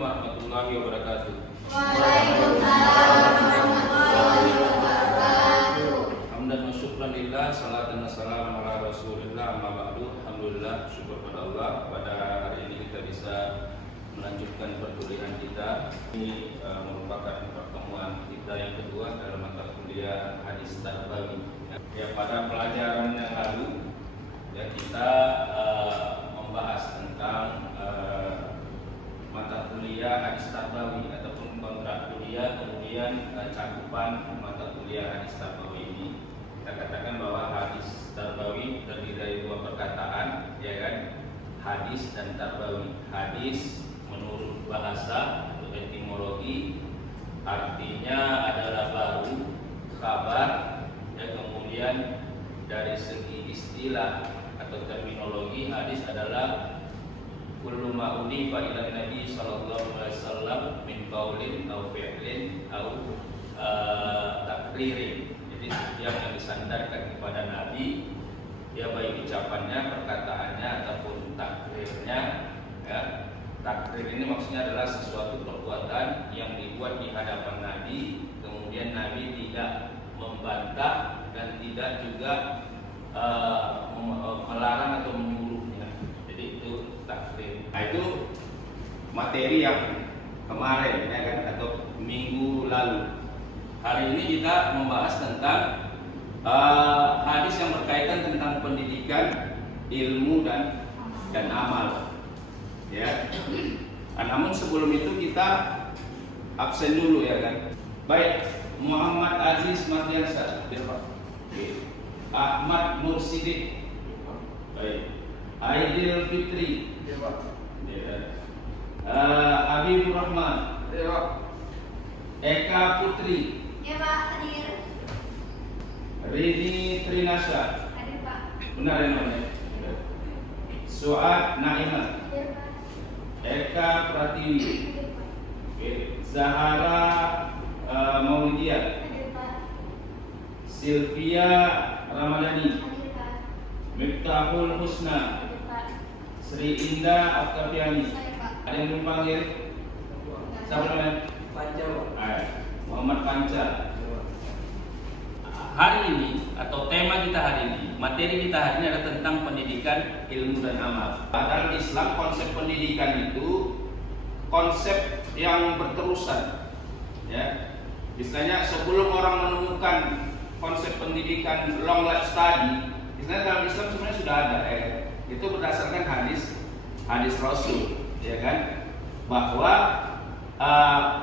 warahmatullahi wabarakatuh. Waalaikumsalam warahmatullahi wabarakatuh. Hamdan wa syukran lillah, salatan wa salam ala rasulillah, amma ba'du. Alhamdulillah, syukur pada Allah. Pada hari ini kita bisa melanjutkan perkuliahan kita. Ini merupakan pertemuan kita yang kedua dalam mata kuliah hadis tarbawi. Ya, pada pelajaran yang lalu ya, kita membahas tentang mata kuliah hadis tarbawi ataupun kontrak kuliah, kemudian cakupan mata kuliah hadis tarbawi ini. Kita katakan bahwa hadis tarbawi terdiri dari dua perkataan, ya kan? Hadis dan tarbawi. Hadis menurut bahasa atau etimologi artinya adalah baru, kabar, ya. Kemudian dari segi istilah atau terminologi, hadis adalah kullu ma udifa ila Nabi sallallahu alaihi wasallam min qaulin aw fi'lin aw takririn. Jadi setiap yang disandarkan kepada Nabi, ya baik ucapannya, perkataannya ataupun takrirnya, ya. Takrir ini maksudnya adalah sesuatu perbuatan yang dibuat di hadapan Nabi, kemudian Nabi tidak membantah dan tidak juga melarang atau menyuruhnya. Jadi itu takrir. Nah, itu materi yang kemarin, ya kan, atau minggu lalu. Hari ini kita membahas tentang hadis yang berkaitan tentang pendidikan, ilmu dan amal. Ya. Namun sebelum itu kita absen dulu, ya kan. Baik, Muhammad Aziz Mardiansyah, Ahmad Nur Sidik, baik, Aidil Fitri, Habibur Rahman, Eka Putri, Ya Pak, hadir. Rini Trinasya, Hadir Pak. benar ya namanya, Suad Naimah, Hadir Pak. Eka Pratiwi, Hadir Pak. Zahara Maulidia, Hadir Pak. Sylvia Ramadhani, Hadir Pak. Miftahul Husna, Hadir Pak. Sri Indah Octaviani. Hadir Pak. Ada yang belum panggil? Siapa namanya? Panca, Pak. Muhammad Panca. Hari ini atau tema kita hari ini, materi kita hari ini adalah tentang pendidikan, ilmu dan amal. Dalam Islam konsep pendidikan itu konsep yang berterusan, ya. Istilahnya sebelum orang menemukan konsep pendidikan long life study, istilahnya dalam Islam sebenarnya sudah ada, ya. Itu berdasarkan hadis Rasul, ya kan, bahwa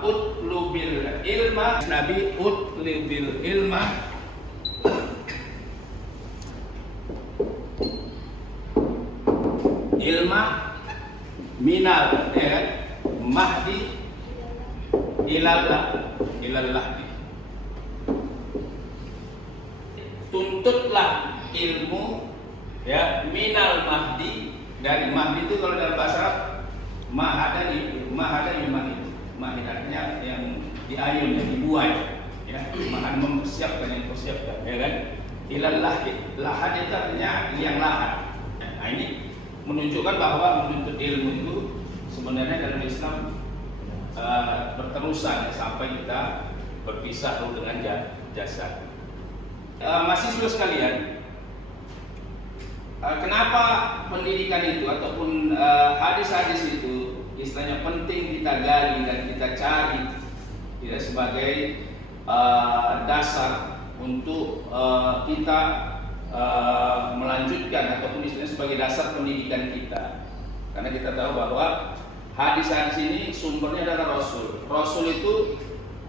utlubil ilma, Nabi utlubil ilma minal, ya kan, mahdi ilallah. Tuntutlah ilmu, ya, minal mahdi, dari mahdi itu kalau dalam bahasa Arab mahada yumahid. Mahid artinya yang diayun, yang dibuat, ya, mahad mempersiapkan, yang persiapkan, ya kan. Ilallah, lahad itu artinya yang lahad. Nah, ini menunjukkan bahwa menuntut ilmu itu sebenarnya dalam Islam berterusan, ya, sampai kita berpisah dengan jasad. Mahasiswa sekalian, kenapa pendidikan itu ataupun hadis-hadis itu istilahnya penting kita gali dan kita cari, ya, sebagai dasar untuk kita melanjutkan ataupun istilahnya sebagai dasar pendidikan kita. Karena kita tahu bahwa hadis-hadis ini sumbernya adalah Rasul. Rasul itu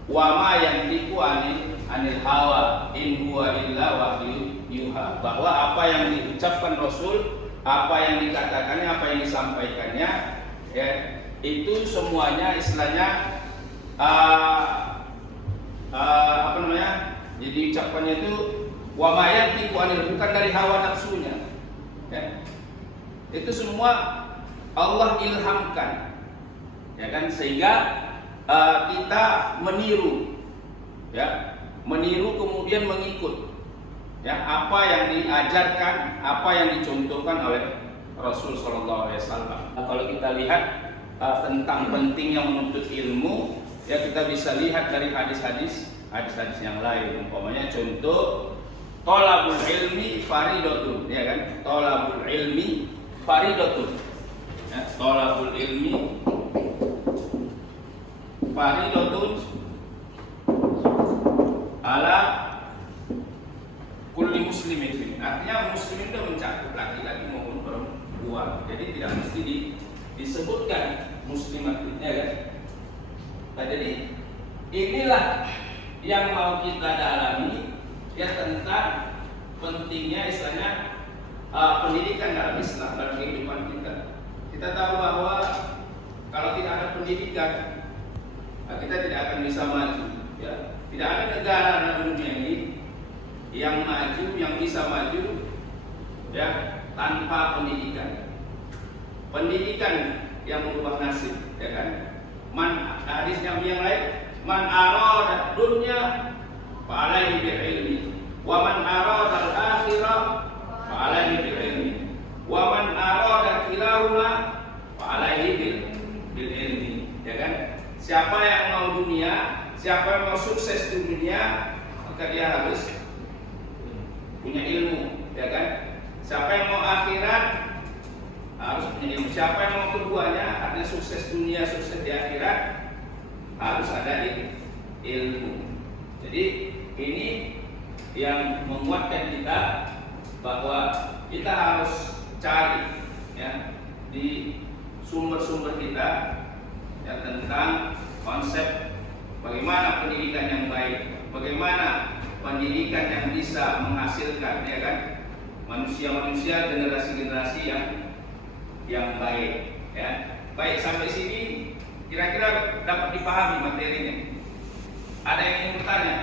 wama yang diku anil hawa in huwa illa wahyu yuha, bahwa apa yang diucapkan Rasul, apa yang dikatakannya, apa yang disampaikannya, ya, itu semuanya istilahnya apa namanya, jadi ucapannya itu wama yang diku anil, bukan dari hawa nafsunya, ya. Itu semua Allah ilhamkan, ya kan, sehingga kita meniru, ya, meniru kemudian mengikut, ya, apa yang diajarkan, apa yang dicontohkan oleh Rasul Shallallahu Alaihi Wasallam. Kalau kita lihat tentang pentingnya menuntut ilmu, ya kita bisa lihat dari hadis-hadis yang lain. Umpamanya contoh thalabul ilmi faridatun, ya kan? Thalabul ilmi faridatun. Ya, thalabul ilmi faridatun ala kulli muslimin. Artinya muslim itu mencakup laki-laki maupun perempuan. Jadi tidak mesti disebutkan muslimat, ya kan? Nah, jadi inilah yang mau kita dalami, ya, tentang pentingnya istilahnya pendidikan dalam Islam, dalam kehidupan kita. Kita tahu bahwa kalau tidak ada pendidikan, kita tidak akan bisa maju, ya. Tidak ada negara dalam dunia ini yang maju, yang bisa maju, ya, tanpa pendidikan. Pendidikan yang mengubah nasib, ya kan? Hadisnya yang lain, man arada dunya fa alaihi bil ilmi, wa man arada al akhirah fa alaihi bil ilmi, wa man arada kilahuma fa alaihi bil ilmi, ya kan? Siapa yang mau dunia, siapa yang mau sukses di dunia, maka dia harus punya ilmu, ya kan? Siapa yang mau akhirat harus punya ilmu. Siapa yang mau keduanya, artinya sukses dunia, sukses di akhirat, harus ada ilmu. Jadi ini yang menguatkan kita bahwa kita harus cari, ya, di sumber-sumber kita, ya, tentang konsep bagaimana pendidikan yang baik, bagaimana pendidikan yang bisa menghasilkan, ya kan, manusia-manusia, generasi-generasi yang baik, ya. Baik, sampai sini kira-kira dapat dipahami materinya. Ada yang ingin bertanya?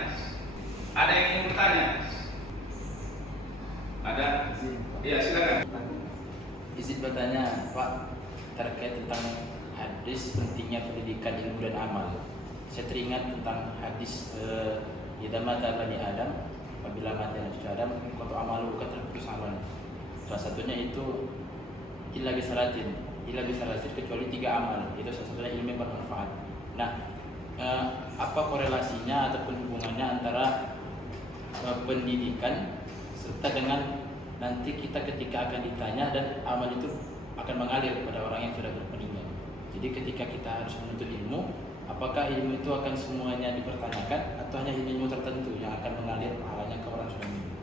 Ada yang ingin bertanya? Ada? Iya, silakan. Izin bertanya, Pak, terkait tentang hadis pentingnya pendidikan ilmu dan amal. Saya teringat tentang hadis idza mata bani Adam, apabila mati anak cucu Adam, qatu amalu terputus amalnya. Salah satunya itu illa bisalatin, kecuali 3 amal, itu salah satunya ilmu yang bermanfaat. Nah, apa korelasinya ataupun hubungannya antara pendidikan serta dengan nanti kita ketika akan ditanya dan amal itu akan mengalir kepada orang yang sudah berpendidikan. Jadi ketika kita harus menuntut ilmu, apakah ilmu itu akan semuanya dipertanyakan atau hanya ilmu tertentu yang akan mengalir pahalanya ke orang sudah meninggal?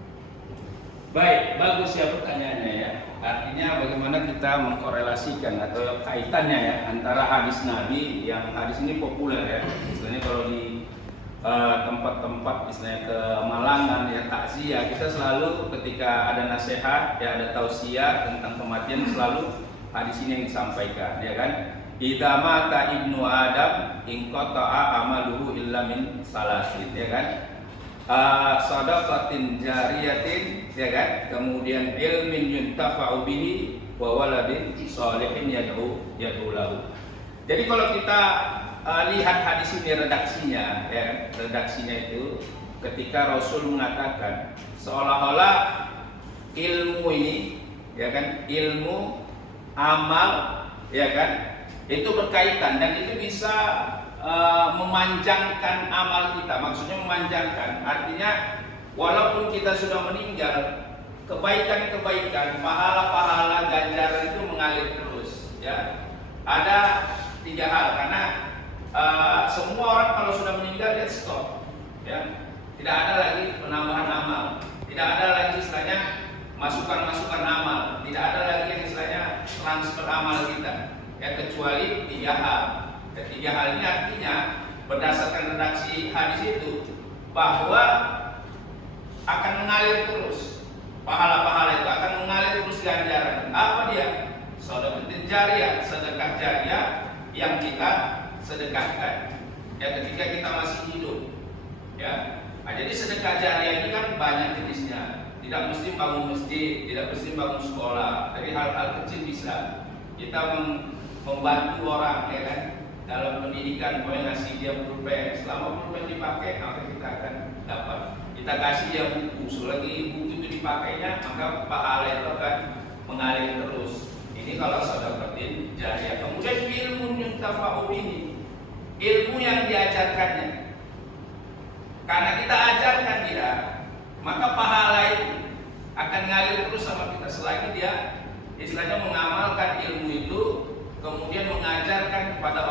Baik, bagus ya pertanyaannya, ya. Artinya bagaimana kita mengkorelasikan atau kaitannya, ya, antara hadis Nabi, yang hadis ini populer, ya. Istilahnya kalau di tempat-tempat istilahnya kemalangan, ya, takziah, kita selalu ketika ada nasihat, ya, ada tausiah tentang kematian, selalu hadis ini yang disampaikan, ya kan? Idza mata ibnu Adam inqata'a amaluhu illa min salasin, ya kan? Sadaqatin jariyatin, ya kan? Kemudian ilmin yuntafa'u bihi wa waladin sholihin yad'u lahu. Jadi kalau kita lihat hadis ini redaksinya, ya, redaksinya itu ketika Rasul mengatakan seolah-olah ilmu ini, ya kan, ilmu, amal, ya kan, itu berkaitan dan itu bisa memanjangkan amal kita. Maksudnya memanjangkan, artinya walaupun kita sudah meninggal, kebaikan-kebaikan, pahala-pahala, ganjaran itu mengalir terus, ya. Ada 3 hal, karena semua orang kalau sudah meninggal dia stop, ya. Tidak ada lagi penambahan amal, tidak ada lagi istilahnya masukan-masukan amal, tidak ada lagi yang istilahnya transfer amal kita, ya, kecuali 3 hal. Ketiga hal ini artinya berdasarkan redaksi hadis itu bahwa akan mengalir terus pahala-pahala itu, akan mengalir terus ganjaran. Apa dia? Sedekah jariah, sedekah jariah yang kita sedekahkan, ya, ketika kita masih hidup, ya. Nah, jadi sedekah jariah ini kan banyak jenisnya. Tidak mesti bangun masjid, tidak mesti bangun sekolah. Dari hal-hal kecil bisa kita membantu orang, ya kan, dalam pendidikan. Boleh ngasih dia pulpen, selama pulpen dipakai maka kita akan dapat. Kita kasih dia buku, selagi buku itu dipakainya maka pahala itu akan mengalir terus. Ini kalau sadaqatin jariyah. Kemudian ilmu yuntafa'u bihi, ilmu yang diajarkannya. Karena kita ajarkan dia, maka pahala itu akan ngalir terus sama kita selagi dia istilahnya mengamalkan ilmu itu, kemudian mengajarkan kepada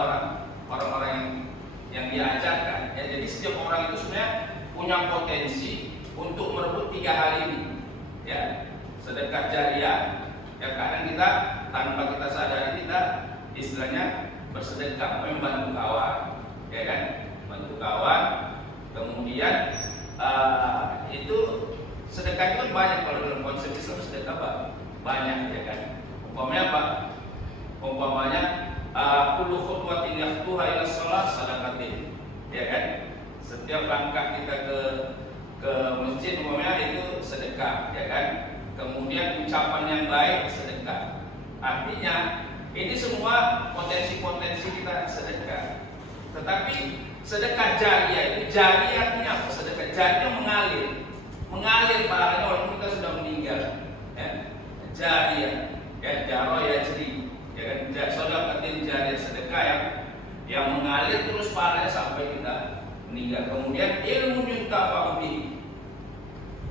orang-orang yang dia ajarkan. Ya, jadi setiap orang itu sebenarnya punya potensi untuk merebut 3 hal ini. Ya, sedekah jariyah. Ya, kadang kita tanpa kita sadari kita istilahnya bersedekah, membantu kawan, ya kan, bantu kawan. Kemudian itu sedekah itu banyak. Kalau dalam konsep Islam sedekah banyak, ya kan. Umpamanya apa? Umpamanya kullu khutwatin yaqtuha ila shalah sadaqatin, ya kan. Setiap langkah kita ke masjid umpamanya itu sedekah, ya kan. Kemudian ucapan yang baik sedekah. Artinya ini semua potensi-potensi kita sedekah. Tetapi sedekah jariyah itu, jariyah artinya apa? Sedekah jariyah mengalir pahalanya walaupun kita sudah meninggal. Ya. Jariyah, ya jaro ya jadi, ya kan. Sedekatin jariyah, sedekah yang mengalir terus pahalanya sampai kita meninggal. Kemudian ilmu yuntafa'u bihi.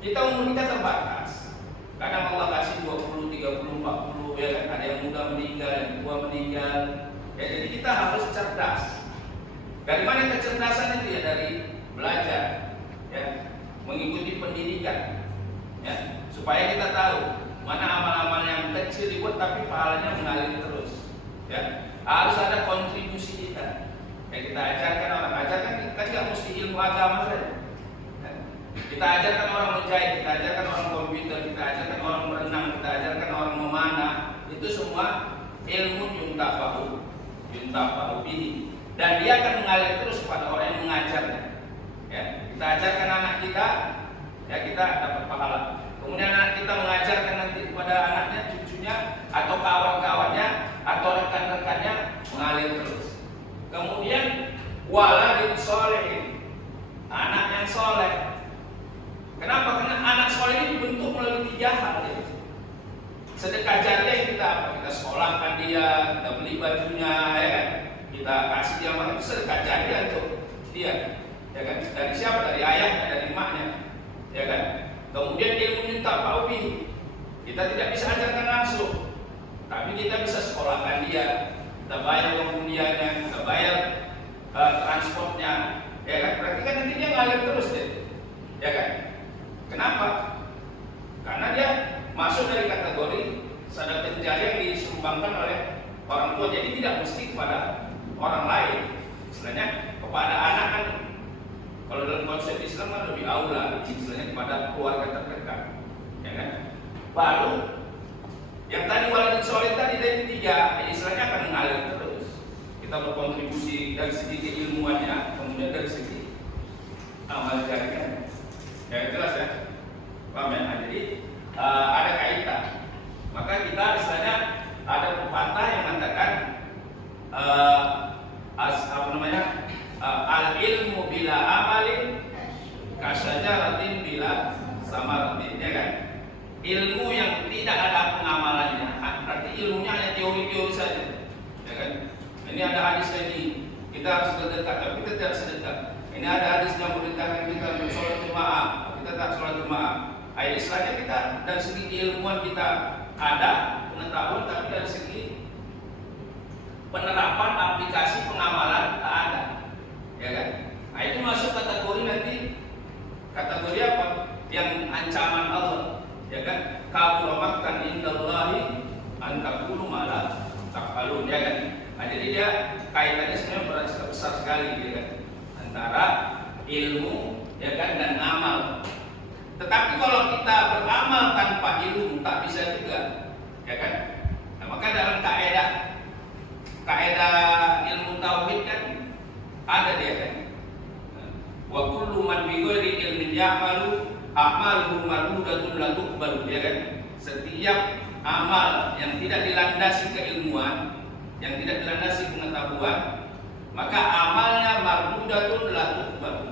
Kita umur kita terbatas. Kadang Allah kasih 20, 30, 40, ya kan, ada yang muda meninggal, yang tua meninggal. Ya, jadi kita harus cerdas. Dari mana kecerdasan itu? Ya dari belajar, ya, mengikuti pendidikan, ya, supaya kita tahu mana amal-amal yang kecil dibuat tapi pahalanya mengalir terus. Ya, harus ada kontribusi kita. Ya, kita ajarkan orang, kita nggak mesti ilmu agama saja. Kita ajarkan orang menjahit, kita ajarkan orang komputer, kita ajarkan orang berenang, kita ajarkan orang memanah. Itu semua ilmu yuntafa'u bihi. Dan dia akan mengalir terus pada orang yang mengajarnya. Ya, kita ajarkan anak kita, ya kita dapat pahala. Kemudian anak kita mengajarkan nanti kepada anaknya, cucunya, atau kawan-kawannya, atau rekan-rekannya, mengalir terus. Kemudian waladin sholihin, anak yang soleh. Kenapa? Karena anak soleh ini dibentuk melalui 3 hal. Ya. Sedekah jariyah kita apa? Kita sekolahkan dia, kita beli bajunya, ya kan? Kita kasih dia makan, itu sedekah jariyah untuk dia. Ya kan? Dari siapa? Dari ayahnya, dari emaknya. Ya kan? Kemudian ilmu yuntafa'u bihi. Kita tidak bisa ajarkan langsung, tapi kita bisa sekolahkan dia. Kita bayar uang kuliahnya, kita bayar transportnya. Ya kan? Berarti kan nanti dia ngalir terus deh. Ya kan? Kenapa? Karena dia masuk dari kategori sedekah jariyah yang disumbangkan oleh orang tua. Jadi tidak mesti kepada orang lain. Istilahnya kepada anak kan, kalau dalam konsep Islam kan lebih aula, istilahnya kepada keluarga terdekat. Ya kan? Baru yang tadi waladin sholih tadi dari 3, istilahnya akan mengalir terus. Kita berkontribusi dari segi keilmuannya, kemudian dari segi amal jariyah. Ya jelas ya, paham ya? Nah, jadi ada kaitan. Maka kita istilahnya ada pepatah yang mengatakan al ilmu bila amalin kasajaratin bila samaratin, ya kan? Ilmu yang tidak ada pengamalannya, berarti ilmunya hanya teori-teori saja, ya kan? Ini ada hadis ini, kita harus berdekat, tapi kita tidak sedekah. Ini ada hadis yang memerintahkan kita untuk sholat jemaah, kita tak sholat jemaah. Ayat istilahnya kita dari segi keilmuan kita ada pengetahuan, tapi dari segi penerapan aplikasi pengamalan tak ada, ya kan? Nah, itu masuk kategori nanti, kategori apa? Yang ancaman Allah, ya kan? Kabura maqtan indallahi an taqulu ma la taf'alun, ya kan? Nah, jadi dia kaitannya sebenarnya berasa besar sekali, ya kan? Antara ilmu, ya kan, dan amal. Tetapi kalau kita beramal tanpa ilmu tak bisa juga, ya kan? Nah, maka dalam kaidah ilmu tauhid kan ada dia kan. Wa kullu man bi ghairi ilmin ya'malu a'maluhu mardudatun la tuqbalu, ya kan? Setiap amal yang tidak dilandasi keilmuan, yang tidak dilandasi pengetahuan, maka amalnya mardudatun la tuqbalu.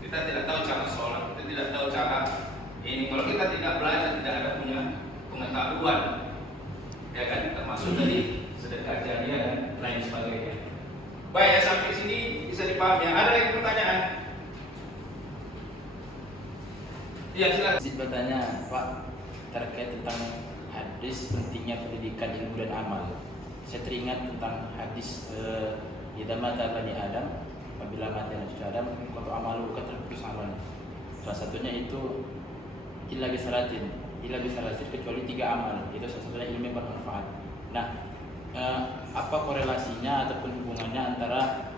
Kita tidak tahu cara sholat, kita tidak tahu cara ini. Kalau kita tidak belajar, tidak ada punya pengetahuan, ya kan, termasuk dari sedekah jariyah dan lain sebagainya. Baik, ya, sampai sini bisa dipahami. Ada lagi pertanyaan? Iya, silakan. Izin bertanya, Pak, terkait tentang hadis pentingnya pendidikan ilmu dan amal. Saya teringat tentang hadis idza mata bani Adam, apabila mati anak cucu Adam, qata amalu terputus amalnya. Salah satunya itu illa bisalatin kecuali 3 amal. Itu salah satunya ilmu yang bermanfaat. Nah, apa korelasinya ataupun hubungannya antara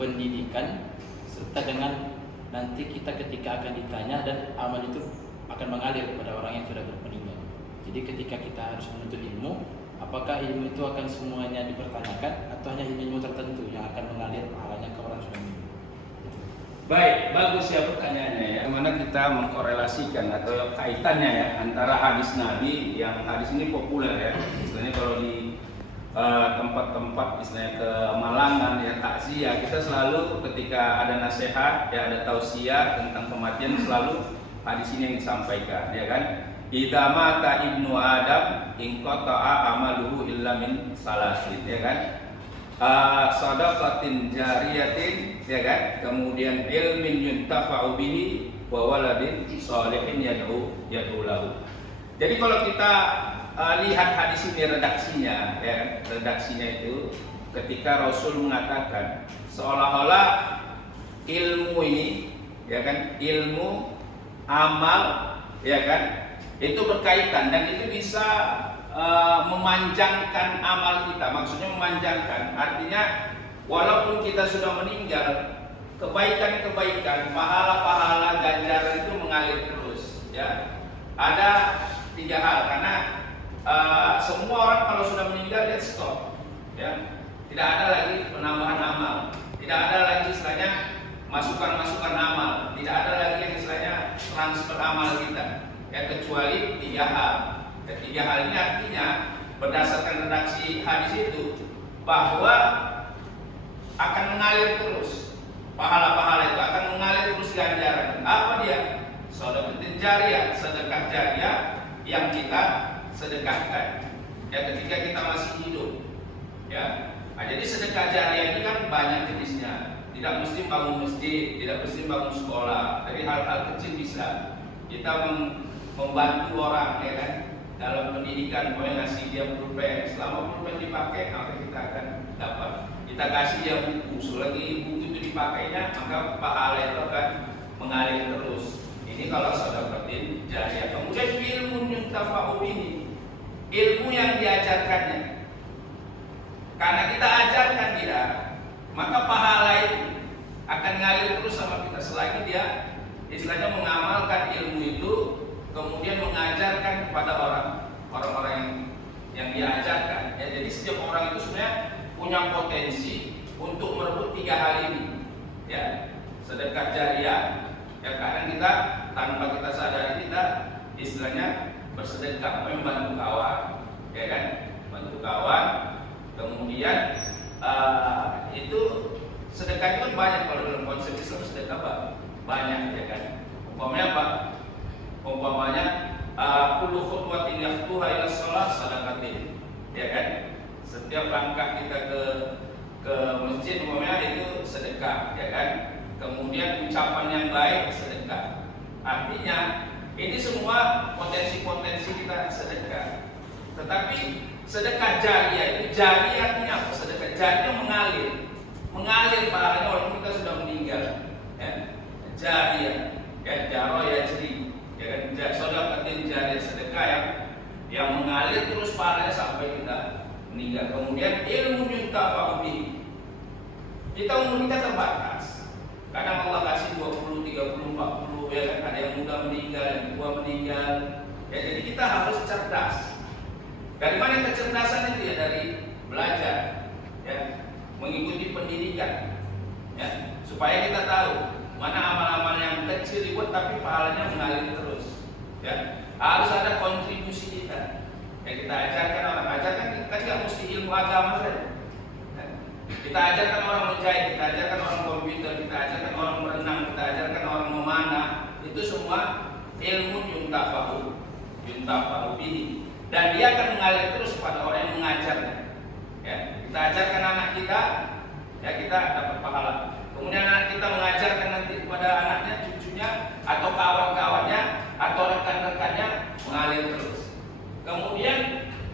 pendidikan serta dengan nanti kita ketika akan ditanya dan amal itu akan mengalir kepada orang yang sudah meninggal. Jadi ketika kita harus menuntut ilmu, apakah ilmu itu akan semuanya dipertanyakan atau hanya ilmu tertentu yang akan mengalir pahalanya ke orang sudah meninggal? Baik, bagus ya pertanyaannya ya. Bagaimana kita mengkorelasikan atau kaitannya ya antara hadis Nabi, yang hadis ini populer ya. Istilahnya kalau di tempat-tempat misalnya ke Malangan ya, takziah, kita selalu ketika ada nasihat ya, ada tausiah tentang kematian, selalu hadis ini yang disampaikan ya kan. Idza mata ibnu Adam in qata'a amaluhu illa min salasin ya kan. Sadaqatin jariyatin ya kan, kemudian ilmin yuntafa'u bihi wa waladin sholihin yad'u lahu. Jadi kalau kita lihat hadis ini redaksinya ya, redaksinya itu ketika Rasul mengatakan seolah-olah ilmu ini ya kan, ilmu amal ya kan, itu berkaitan dan itu bisa memanjangkan amal kita. Maksudnya memanjangkan, artinya walaupun kita sudah meninggal, kebaikan-kebaikan, pahala-pahala, ganjaran itu mengalir terus ya. Ada 3 hal, karena semua orang kalau sudah meninggal dia stop ya. Tidak ada lagi penambahan amal, tidak ada lagi istilahnya masukan-masukan amal, tidak ada lagi yang istilahnya transfer amal kita ya, kecuali 3 hal. Ketiga hal ini artinya berdasarkan redaksi hadis itu bahwa akan mengalir terus pahala-pahala, itu akan mengalir terus ganjaran. Apa dia? Sedekah jariyah, sedekah jariyah yang kita sedekahkan ya ketika kita masih hidup ya. Nah, jadi sedekah jariyah ini kan banyak jenisnya, tidak mesti bangun masjid, tidak mesti bangun sekolah. Dari hal-hal kecil bisa kita membantu orang ya kan, dalam pendidikan, boleh ngasih dia pulpen, selama pulpen dipakai maka kita akan dapat. Kita kasih dia buku, selagi buku itu dipakainya maka pahala itu akan mengalir terus. Ini kalau sedekatin jariyah. Kemudian ilmu yuntafa'u bihi, ilmu yang diajarkannya. Karena kita ajarkan dia, maka pahala itu akan ngalir terus sama kita selagi dia istilahnya mengamalkan ilmu itu, kemudian mengajarkan kepada orang-orang yang diajarkan ya. Jadi setiap orang itu sebenarnya punya potensi untuk merebut 3 hal ini ya. Sedekah jariyah ya, kadang kita tanpa kita sadari kita istilahnya bersedekah, membantu kawan ya kan, bantu kawan. Kemudian itu sedekah itu banyak, kalau dalam konsep Islam sedekah banyak ya kan. Umpamanya apa? Umpamanya kullu khutwatin yahtuha ila shalah sadaqatin ya kan. Setiap langkah kita ke masjid umpamanya itu sedekah ya kan. Kemudian ucapan yang baik sedekah. Artinya ini semua potensi-potensi kita sedekah. Tetapi sedekah jariyah itu, jariyah artinya apa? Sedekah jariyah mengalir pahalanya walaupun kita sudah meninggal ya. Jariyah ya, jaro ya jadi ya kan, sedekatin jariyah, sedekah yang mengalir terus pahalanya sampai kita meninggal. Kemudian ilmu yuntafa'u bihi, kita umur kita terbatas. Kadang Allah kasih 20, 30, 40 ya kan, ada yang muda meninggal, yang tua meninggal ya. Jadi kita harus cerdas. Dari mana kecerdasan itu ya? Dari belajar ya, mengikuti pendidikan ya, supaya kita tahu mana amal-amal yang kecil dibuat tapi pahalanya mengalir terus ya. Harus ada kontribusi kita ya. Kita ajarkan orang, ajarkan kita tidak mesti ilmu agama saja ya. Kita ajarkan orang menjahit, kita ajarkan orang komputer, kita ajarkan orang berenang, kita ajarkan orang memanah. Itu semua ilmu yuntafa'u bihi dan dia akan mengalir terus kepada orang yang mengajarnya. Ya, kita ajarkan anak kita, ya kita dapat pahala. Kemudian anak kita mengajarkan nanti kepada anaknya, cucunya, atau kawan-kawannya, atau rekan-rekannya, mengalir terus. Kemudian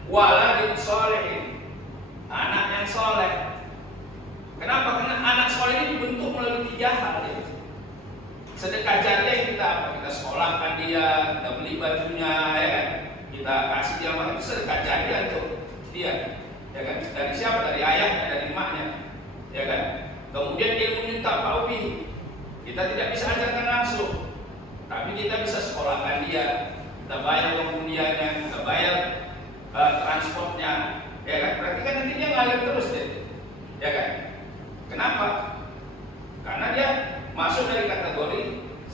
waladin sholehin, anak yang soleh. Kenapa? Karena anak soleh ini dibentuk melalui 3 hal. Ya. Sedekah jariah yang kita apa? Kita sekolahkan dia, kita beli bajunya, ya kan? Kita kasih dia makan, itu sedekah jariah untuk dia, ya kan? Dari siapa? Dari ayahnya, dari emaknya, ya kan? Kemudian ilmu yuntafa'u bihi, kita tidak bisa ajarkan langsung, tapi kita bisa sekolahkan dia, kita bayar uang kuliahnya, kita bayar transportnya, ya kan? Berarti kan nanti dia ngalir terus deh, ya kan? Kenapa? Karena dia masuk dari kategori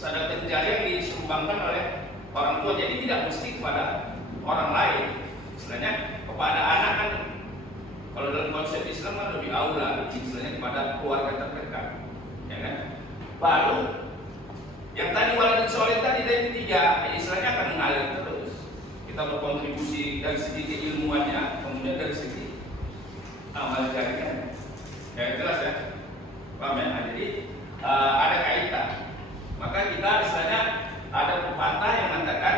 sedekah jariah yang disumbangkan oleh orang tua, jadi tidak mesti kepada orang lain. Istilahnya kepada anak kan, kalau dalam konsep Islam kan lebih aula, istilahnya kepada keluarga terdekat, ya kan? Baru yang tadi waladin soleh tadi dari 3, istilahnya akan mengalir terus. Kita berkontribusi dari segi keilmuannya, kemudian dari segi amal jariahnya. Ya jelas ya, paham ya? Nah, jadi ada kaitan. Maka kita istilahnya ada pepatah yang mengatakan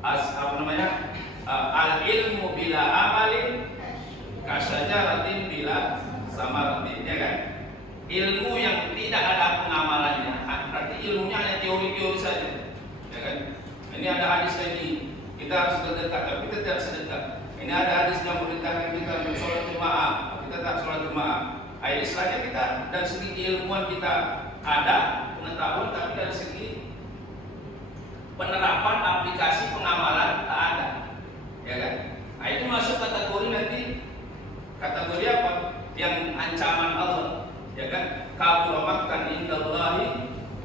al ilmu bila amalin kasyajaratin bila samaratin, ya kan? Ilmu yang tidak ada pengamalannya, berarti ilmunya hanya teori-teori saja, ya kan? Ini ada hadis lagi, kita harus berdekat, tapi kita tidak sedekah. Ini ada hadis yang memberitakan kita untuk sholat jemaah, kita tak sholat jemaah. Ayat istilahnya kita dari segi keilmuan kita ada pengetahuan, tapi dari segi penerapan aplikasi pengamalan tak ada, ya kan? Nah, itu masuk kategori nanti, kategori apa? Yang ancaman Allah, ya kan? Kabura maktan indallahi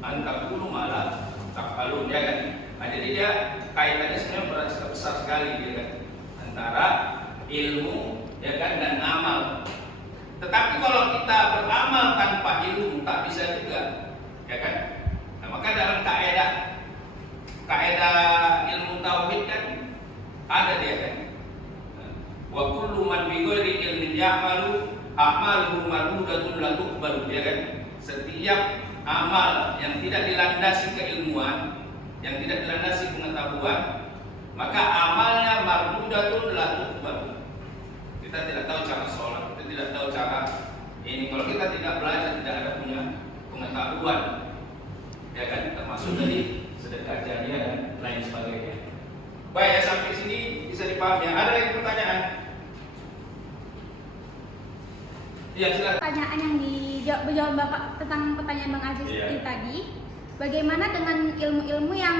an taqulu ma la taf'alun, ya kan? Nah, jadi dia kaitannya sebenarnya besar sekali, ya kan? Antara ilmu, ya kan, dan amal. Tetapi kalau kita beramal tanpa ilmu tak bisa juga, ya kan? Nah, maka dalam kaidah ilmu tauhid kan ada dia kan. Wa kullu man bi ghairi ilmin ya'malu a'maluhu mardudatun la tuqbalu, ya kan? Setiap amal yang tidak dilandasi keilmuan, yang tidak dilandasi pengetahuan, maka amalnya mardudatun la tuqbalu. Kita tidak tahu cara sholat, kita tidak tahu cara ini. Kalau kita tidak belajar, tidak ada punya pengetahuan, ya kan? Termasuk dari sedekah jariah dan lain sebagainya. Baik, ya, sampai sini bisa dipahami. Ada lagi pertanyaan? Iya, silakan. Pertanyaan yang dijawab Bapak tentang pertanyaan Bang Aziz tadi, bagaimana dengan ilmu-ilmu yang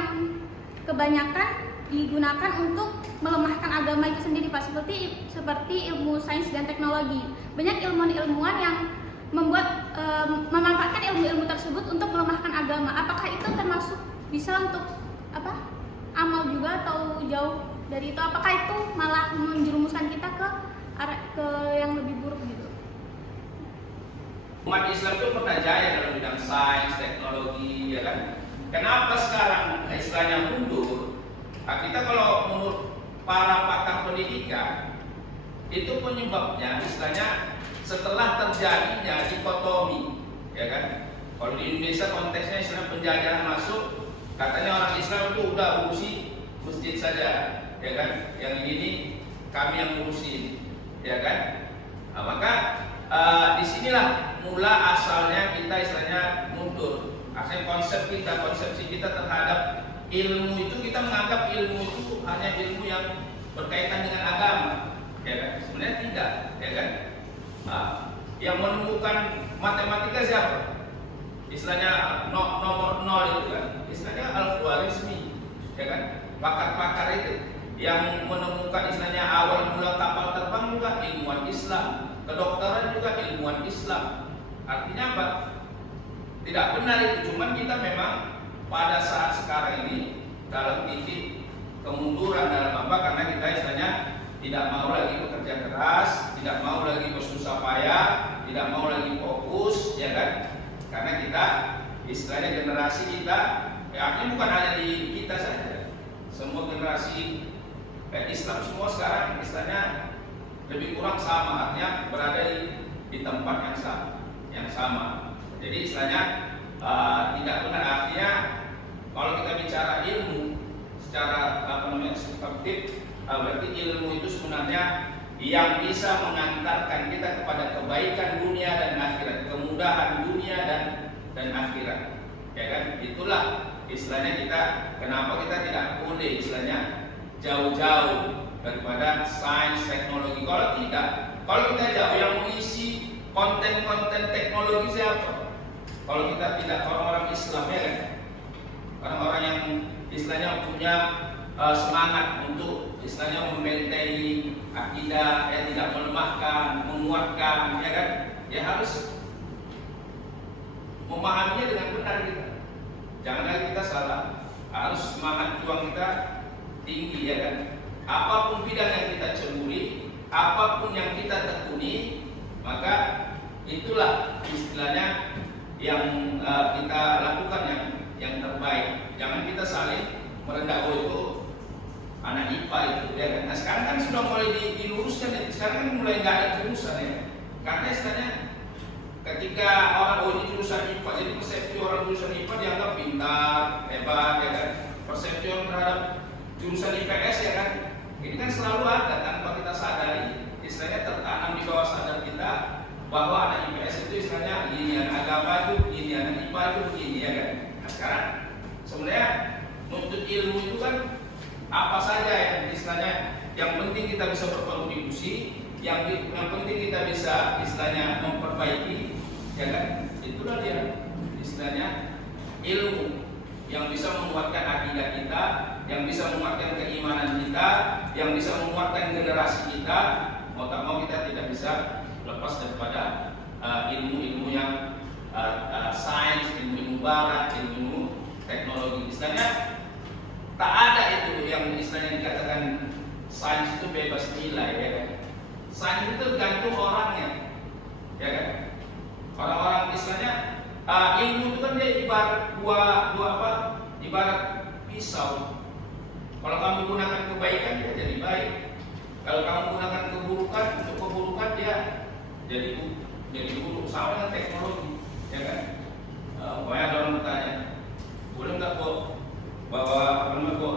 kebanyakan digunakan untuk melemahkan agama itu sendiri, Pak? Seperti ilmu sains dan teknologi. Banyak ilmuwan-ilmuwan yang memanfaatkan ilmu-ilmu tersebut untuk melemahkan agama. Apakah itu termasuk bisa untuk amal juga atau jauh dari itu? Apakah itu malah menjerumuskan kita ke yang lebih buruk gitu? Umat Islam itu pernah jaya dalam bidang sains, teknologi, ya kan? Kenapa sekarang istilahnya mundur? Nah, kita kalau menurut para pakar pendidikan, itu penyebabnya istilahnya setelah terjadinya dikotomi, ya kan? Kalau di Indonesia konteksnya istilah penjajahan masuk, katanya orang Islam itu udah urusi masjid saja, ya kan? Yang ini kami yang urusi, ya kan? Nah, maka disinilah mula asalnya kita istilahnya mundur. Asal konsepsi kita terhadap ilmu itu, kita menganggap ilmu itu hanya ilmu yang berkaitan dengan agama, ya kan? Sebenarnya tidak, ya kan? Nah, yang menemukan matematika siapa? Istilahnya nomor 0 itu kan, istilahnya Al-Khwarizmi, ya kan? Pakar-pakar itu yang menemukan istilahnya awal mula kapal terbang juga ilmuwan Islam, kedokteran juga ilmuwan Islam. Artinya apa? Tidak benar itu, cuman kita memang pada saat sekarang ini dalam titik kemunduran dalam apa? Karena kita istilahnya tidak mau lagi bekerja keras, tidak mau lagi bersusah payah, tidak mau lagi fokus, ya kan? Karena kita istilahnya generasi kita, ya artinya bukan hanya di kita saja, semua generasi Islam semua sekarang istilahnya lebih kurang sama, artinya berada di tempat yang sama. Jadi istilahnya tidak benar, artinya kalau kita bicara ilmu secara subjektif, berarti ilmu itu sebenarnya yang bisa mengantarkan kita kepada kebaikan dunia dan akhirat, kemudahan dunia dan akhirat, ya kan? Itulah istilahnya kita, kenapa kita tidak boleh istilahnya jauh-jauh daripada sains teknologi. Kalau kita jauh, yang mengisi konten-konten teknologi siapa? Kalau kita tidak orang-orang Islam, ya kan? Orang-orang yang istilahnya punya semangat untuk istilahnya membentengi akidah, tidak melemahkan, menguatkan, ya kan? Ya harus memahaminya dengan benar kita. Jangan lagi kita salah. Harus semangat juang kita tinggi, ya kan? Apapun bidang yang kita ceburi, apapun yang kita tekuni, maka itulah istilahnya yang kita lakukan yang terbaik. Jangan kita saling merendah, oh itu anak IPA itu, ya kan? Nah sekarang kan sudah mulai diluruskan, ya. Sekarang kan mulai nggak ada jurusan, ya. Karena istilahnya ketika orang ini jurusan IPA, jadi persepsi orang jurusan IPA dianggap pintar, hebat, ya kan? Persepsi orang terhadap jurusan IPS, ya kan? Ini kan selalu ada tanpa kita sadari, istilahnya tertanam di bawah sadar kita bahwa anak IPS itu istilahnya ini anak agama itu, ini anak IPA itu begini, ya kan? Nah sekarang sebenarnya menuntut ilmu itu kan apa saja yang istilahnya yang penting kita bisa berkontribusi, yang penting kita bisa istilahnya memperbaiki, ya kan? Itulah dia istilahnya ilmu yang bisa menguatkan akidah kita, yang bisa menguatkan keimanan kita, yang bisa menguatkan generasi kita. Mau tak mau kita tidak bisa lepas daripada ilmu-ilmu yang sains, ilmu barat, ilmu teknologi. Istilahnya tak ada itu yang istilahnya dikatakan sains itu bebas nilai, ya kan? Sains itu tergantung orangnya, ya kan? Orang-orang istilahnya ilmu itu kan dia ibarat ibarat pisau. Kalau kamu gunakan kebaikan dia jadi baik. Kalau kamu gunakan keburukan untuk keburukan dia jadi buruk. Sama dengan teknologi, ya kan? Pokoknya ada orang bertanya, boleh nggak kok bawa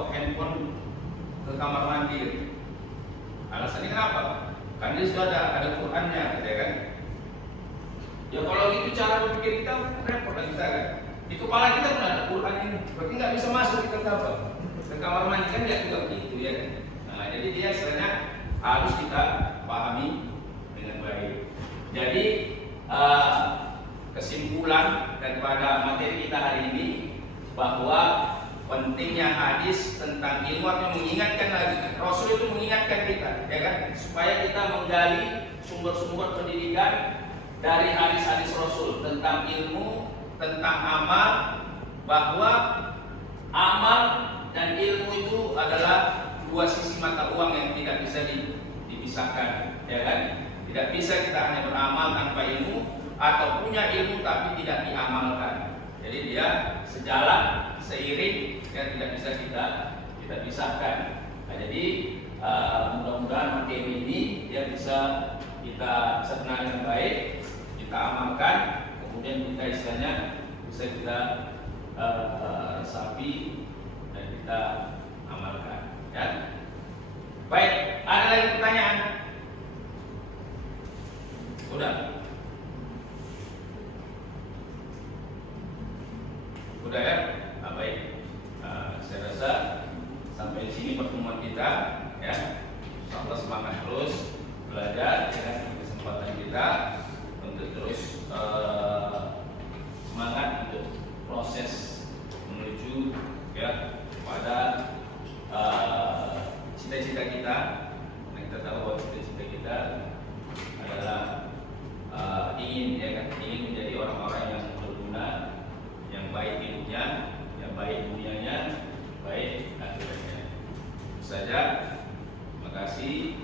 handphone ke kamar mandi? Alasannya kenapa? Karena dia sudah ada Qurannya, ya kan? Ya kalau itu cara berpikir kita, repot lah kita, kan? Di kepala kita pun ada Quran ini, berarti nggak bisa masuk kita ke kamar mandi, kan nggak juga begitu, ya kan? Nah, jadi dia istilahnya harus kita pahami dengan baik. Jadi kesimpulan daripada materi kita hari ini bahwa pentingnya hadis tentang ilmu, yang mengingatkan lagi, Rasul itu mengingatkan kita, ya kan, supaya kita menggali sumber-sumber pendidikan dari hadis-hadis Rasul tentang ilmu, tentang amal, bahwa amal dan ilmu itu adalah dua sisi mata uang yang tidak bisa dipisahkan, ya kan? Tidak bisa kita hanya beramal tanpa ilmu, atau punya ilmu tapi tidak diamalkan. Jadi dia sejalan, seiring, yang tidak bisa kita pisahkan. Nah, jadi mudah-mudahan materi ini dia bisa kita kenal dengan baik, kita amalkan, kemudian kita istilahnya bisa kita resapi dan kita amalkan, ya. Baik, ada lagi pertanyaan? Udah ya? Nah, baik. Saya rasa sampai di sini pertemuan kita, ya. Insyaallah semangat terus belajar, ya. Kesempatan kita untuk terus semangat untuk proses menuju, ya, pada cita-cita kita. Nah, kita tahu bahwa cita-cita kita adalah ingin menjadi orang-orang yang berguna, yang baik hidupnya, yang baik dunianya, baik akhiratnya. Itu saja. Terima kasih.